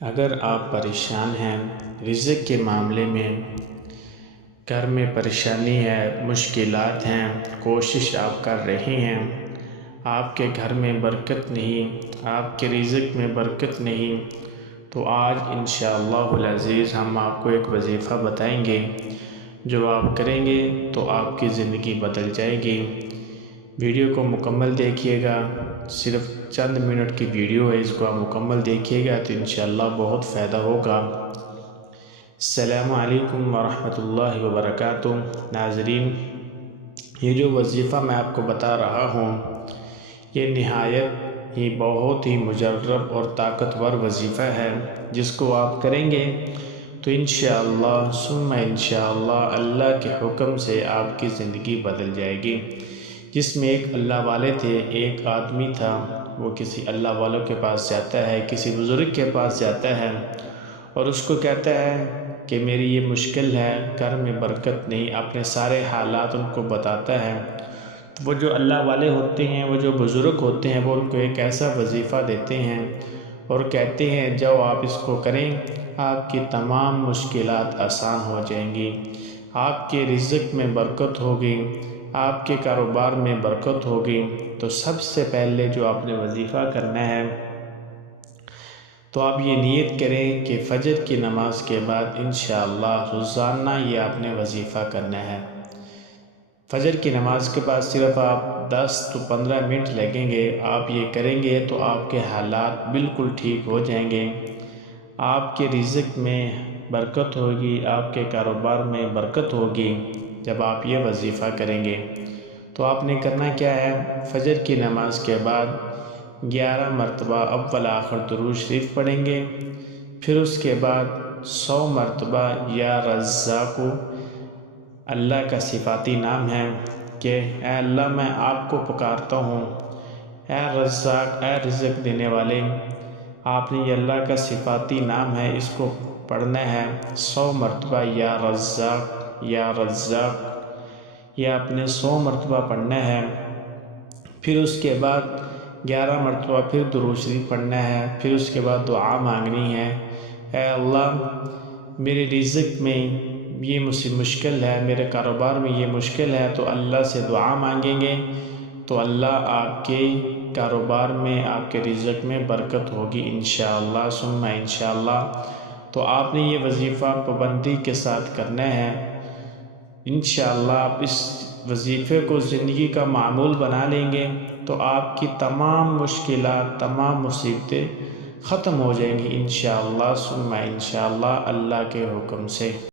اگر آپ پریشان ہیں رزق کے معاملے میں، گھر میں پریشانی ہے، مشکلات ہیں، کوشش آپ کر رہے ہیں، آپ کے گھر میں برکت نہیں، آپ کے رزق میں برکت نہیں، تو آج انشاءاللہ العزیز ہم آپ کو ایک وظیفہ بتائیں گے جو آپ کریں گے تو آپ کی زندگی بدل جائے گی۔ ویڈیو کو مکمل دیکھیے گا، صرف چند منٹ کی ویڈیو ہے، اس کو آپ مکمل دیکھیے گا تو انشاءاللہ بہت فائدہ ہوگا۔ السلام علیکم ورحمۃ اللہ وبرکاتہ۔ ناظرین، یہ جو وظیفہ میں آپ کو بتا رہا ہوں یہ نہایت ہی بہت ہی مجرب اور طاقتور وظیفہ ہے، جس کو آپ کریں گے تو انشاءاللہ ثم انشاءاللہ اللہ کے حکم سے آپ کی زندگی بدل جائے گی۔ جس میں ایک اللہ والے تھے، ایک آدمی تھا، وہ کسی اللہ والوں کے پاس جاتا ہے، کسی بزرگ کے پاس جاتا ہے اور اس کو کہتا ہے کہ میری یہ مشکل ہے، گھر میں برکت نہیں، اپنے سارے حالات ان کو بتاتا ہے۔ وہ جو اللہ والے ہوتے ہیں، وہ جو بزرگ ہوتے ہیں، وہ ان کو ایک ایسا وظیفہ دیتے ہیں اور کہتے ہیں جب آپ اس کو کریں آپ کی تمام مشکلات آسان ہو جائیں گی، آپ کے رزق میں برکت ہوگی، آپ کے کاروبار میں برکت ہوگی۔ تو سب سے پہلے جو آپ نے وظیفہ کرنا ہے تو آپ یہ نیت کریں کہ فجر کی نماز کے بعد انشاءاللہ روزانہ یہ آپ نے وظیفہ کرنا ہے۔ فجر کی نماز کے بعد صرف آپ 10 تو 15 منٹ لگیں گے، آپ یہ کریں گے تو آپ کے حالات بالکل ٹھیک ہو جائیں گے، آپ کے رزق میں برکت ہوگی، آپ کے کاروبار میں برکت ہوگی جب آپ یہ وظیفہ کریں گے۔ تو آپ نے کرنا کیا ہے، فجر کی نماز کے بعد 11 مرتبہ اول آخر درود شریف پڑھیں گے، پھر اس کے بعد 100 مرتبہ یا رزاق، اللہ کا صفاتی نام ہے کہ اے اللہ میں آپ کو پکارتا ہوں، اے رزاق، اے رزق دینے والے۔ آپ نے یہ اللہ کا صفاتی نام ہے، اس کو پڑھنا ہے 100 مرتبہ، یا رزاق یا رزاق، یہ آپ نے 100 مرتبہ پڑھنا ہے۔ پھر اس کے بعد 11 مرتبہ پھر درود شریف پڑھنا ہے، پھر اس کے بعد دعا مانگنی ہے، اے اللہ میرے رزق میں یہ مشکل ہے، میرے کاروبار میں یہ مشکل ہے، تو اللہ سے دعا مانگیں گے تو اللہ آپ کے کاروبار میں، آپ کے رزق میں برکت ہوگی انشاءاللہ ثم انشاءاللہ۔ تو آپ نے یہ وظیفہ پابندی کے ساتھ کرنا ہے۔ انشاءاللہ آپ اس وظیفے کو زندگی کا معمول بنا لیں گے تو آپ کی تمام مشکلات، تمام مصیبتیں ختم ہو جائیں گی انشاءاللہ ثم انشاءاللہ اللہ کے حکم سے۔